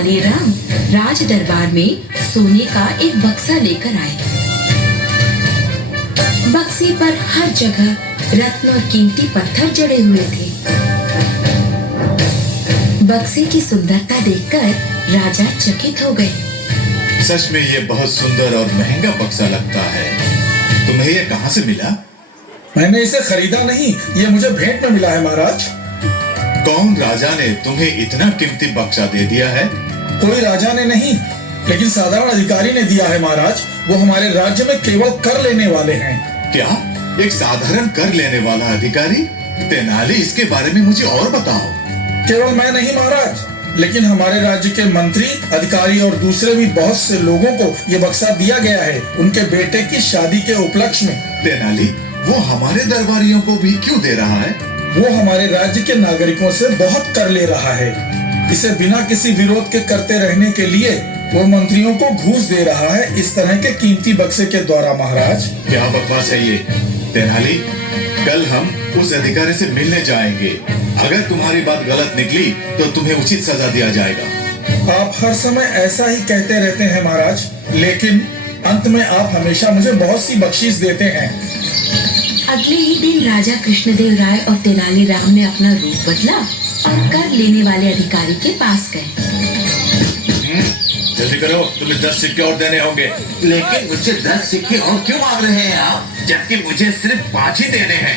तेनालीराम राज दरबार में सोने का एक बक्सा लेकर आए। बक्से पर हर जगह रत्न और कीमती पत्थर जड़े हुए थे। बक्से की सुंदरता देखकर राजा चकित हो गए। सच में ये बहुत सुंदर और महंगा बक्सा लगता है। तुम्हें ये कहाँ से मिला? मैंने इसे खरीदा नहीं, ये मुझे भेंट में मिला है महाराज। कौन राजा ने तुम्हें इतना कीमती बक्सा दे दिया है? कोई राजा ने नहीं, लेकिन साधारण अधिकारी ने दिया है महाराज। वो हमारे राज्य में केवल कर लेने वाले हैं। क्या? एक साधारण कर लेने वाला अधिकारी? तेनाली, इसके बारे में मुझे और बताओ। केवल मैं नहीं महाराज, लेकिन हमारे राज्य के मंत्री, अधिकारी और दूसरे भी बहुत से लोगों को ये बक्सा दिया गया है उनके बेटे की शादी के उपलक्ष्य में। तेनाली, वो हमारे दरबारियों को भी क्यों दे रहा है? वो हमारे राज्य के नागरिकों से बहुत कर ले रहा है। इसे बिना किसी विरोध के करते रहने के लिए वो मंत्रियों को घूस दे रहा है, इस तरह के कीमती बक्से के द्वारा महाराज। क्या बकवास है ये? तेनाली, कल हम उस अधिकारी से मिलने जाएंगे। अगर तुम्हारी बात गलत निकली तो तुम्हें उचित सजा दिया जाएगा। आप हर समय ऐसा ही कहते रहते हैं महाराज, लेकिन अंत में आप हमेशा मुझे बहुत सी बख्शीश देते हैं। अगले ही दिन राजा कृष्णदेव राय और तेनालीराम ने अपना रूप बदला और कर लेने वाले अधिकारी के पास गए। जल्दी करो, तुम्हें 10 सिक्के और देने होंगे। लेकिन मुझे 10 सिक्के और क्यों मांग रहे हैं आप, जबकि मुझे सिर्फ 5 ही देने हैं।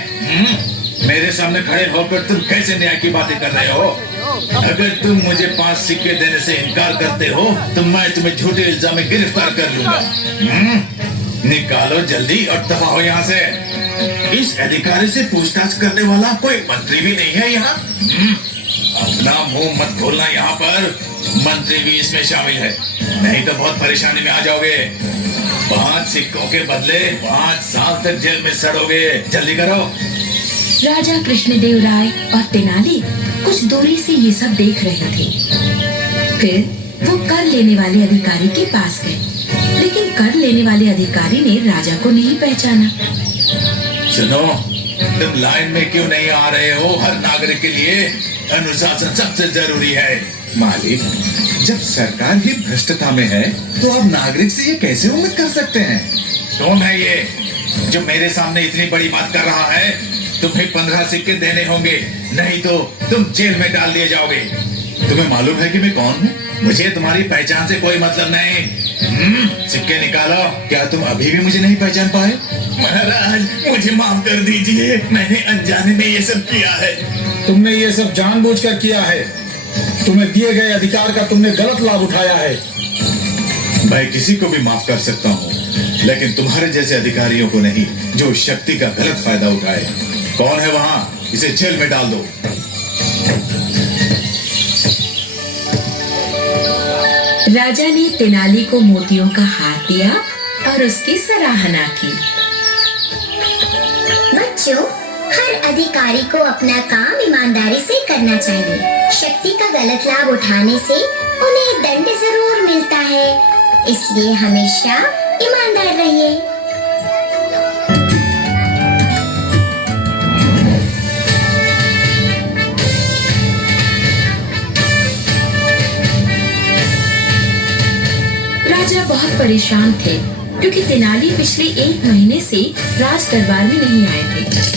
मेरे सामने खड़े होकर तुम कैसे न्याय की बातें कर रहे हो? अगर तुम मुझे 5 सिक्के देने से इनकार करते हो तो मैं तुम्हें झूठे इल्जाम में गिरफ्तार कर लूंगा। निकालो जल्दी और दफा हो यहाँ से। इस अधिकारी से पूछताछ करने वाला कोई मंत्री भी नहीं है यहाँ। अपना मुंह मत खोलना यहाँ पर। मंत्री भी इसमें शामिल है, नहीं तो बहुत परेशानी में आ जाओगे। 5 सिक्कों के बदले 5 साल तक जेल में सड़ोगे। जल्दी करो। राजा कृष्णदेव राय और तेनाली कुछ दूरी से ये सब देख रहे थे। फिर वो कर लेने वाले अधिकारी के पास गए, लेकिन कर लेने वाले अधिकारी ने राजा को नहीं पहचाना। सुनो, तुम लाइन में क्यों नहीं आ रहे हो? हर नागरिक के लिए अनुशासन सबसे जरूरी है। मालिक, जब सरकार ही भ्रष्टता में है तो आप नागरिक से ये कैसे उम्मीद कर सकते हैं? कौन है ये जो मेरे सामने इतनी बड़ी बात कर रहा है? तुम्हें 15 सिक्के देने होंगे, नहीं तो तुम जेल में डाल दिए जाओगे। तुम्हें मालूम है कि मैं कौन हूँ? मुझे तुम्हारी पहचान से कोई मतलब नहीं। सिक्के निकालो। क्या तुम अभी भी मुझे नहीं पहचान पाए? महाराज, मुझे माफ कर दीजिए, मैंने अनजाने में ये सब किया है। तुमने ये सब जानबूझकर किया है। तुम्हें दिए गए अधिकार का तुमने गलत लाभ उठाया है। मैं किसी को भी माफ कर सकता हूँ, लेकिन तुम्हारे जैसे अधिकारियों को नहीं, जो शक्ति का गलत फायदा उठाए। कौन है वहाँ? इसे जेल में डाल दो। राजा ने तेनाली को मोतियों का हार दिया और उसकी सराहना की। बच्चों, हर अधिकारी को अपना काम ईमानदारी से करना चाहिए। शक्ति का गलत लाभ उठाने से उन्हें दंड जरूर मिलता है, इसलिए हमेशा ईमानदार रहिए। राजा बहुत परेशान थे क्योंकि तेनाली पिछले 1 महीने से राज दरबार में नहीं आए थे।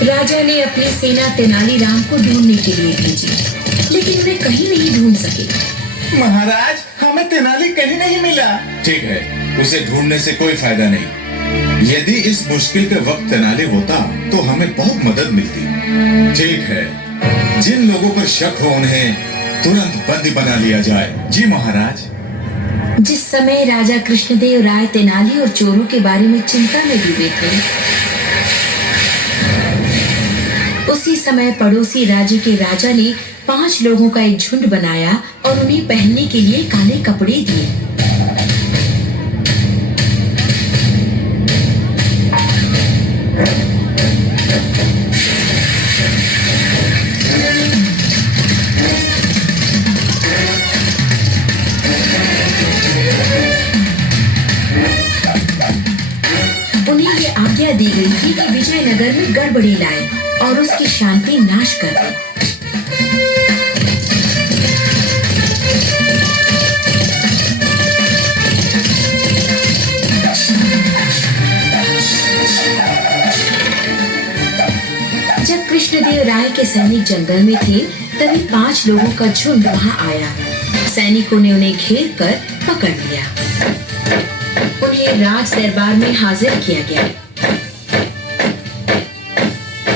राजा ने अपनी सेना तेनालीराम को ढूंढने के लिए भेजी, लेकिन उन्हें कहीं नहीं ढूंढ सके। महाराज, हमें तेनाली कहीं नहीं मिला। ठीक है, उसे ढूंढने से कोई फायदा नहीं। यदि इस मुश्किल के वक्त तेनाली होता तो हमें बहुत मदद मिलती। ठीक है, जिन लोगों पर शक हो उन्हें तुरंत बंदी बना लिया जाए। जी महाराज। जिस समय राजा कृष्णदेव राय तेनाली और चोरों के बारे में चिंता में डूबे थे, उसी समय पड़ोसी राज्य के राजा ने 5 लोगों का एक झुंड बनाया और उन्हें पहनने के लिए काले कपड़े दिए। हड़बड़ी लाए और उसकी शांति नाश कर दी। जब कृष्णदेव राय के सैनिक जंगल में थे, तभी 5 लोगों का झुंड वहां आया। सैनिकों ने उन्हें घेर कर पकड़ लिया। उन्हें राज दरबार में हाजिर किया गया।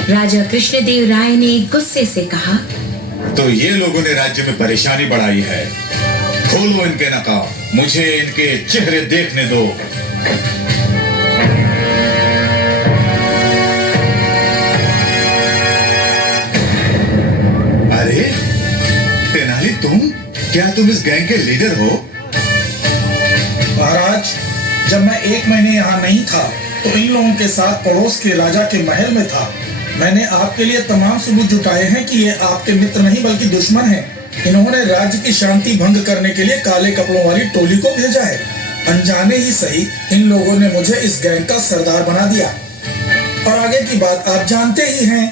राजा कृष्णदेव राय ने गुस्से से कहा, तो ये लोगों ने राज्य में परेशानी बढ़ाई है। खोलो इनके नकाब, मुझे इनके चेहरे देखने दो। अरे तेनाली, क्या तुम इस गैंग के लीडर हो? महाराज, जब मैं 1 महीने यहाँ नहीं था तो इन लोगों के साथ पड़ोस के राजा के महल में था। मैंने आपके लिए तमाम सबूत जुटाए हैं कि ये आपके मित्र नहीं बल्कि दुश्मन हैं। इन्होंने राज्य की शांति भंग करने के लिए काले कपड़ों वाली टोली को भेजा है। अनजाने ही सही, इन लोगों ने मुझे इस गैंग का सरदार बना दिया। और आगे की बात आप जानते ही हैं।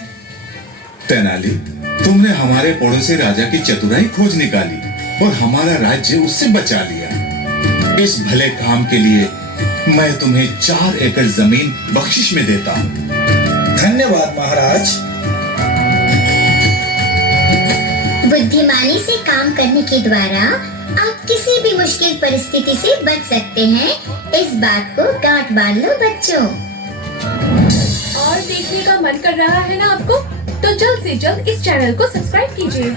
तेनाली, तुमने हमारे पड़ोसी राजा की चतुराई खोज निकाली और हमारा राज्य उससे बचा लिया। इस भले काम के लिए मैं तुम्हें 4 एकड़ जमीन बख्शिश में देता हूँ। धन्यवाद महाराज। बुद्धिमानी से काम करने के द्वारा आप किसी भी मुश्किल परिस्थिति से बच सकते हैं। इस बात को गांठ बांध लो बच्चों। और देखने का मन कर रहा है ना आपको? तो जल्द से जल्द इस चैनल को सब्सक्राइब कीजिए।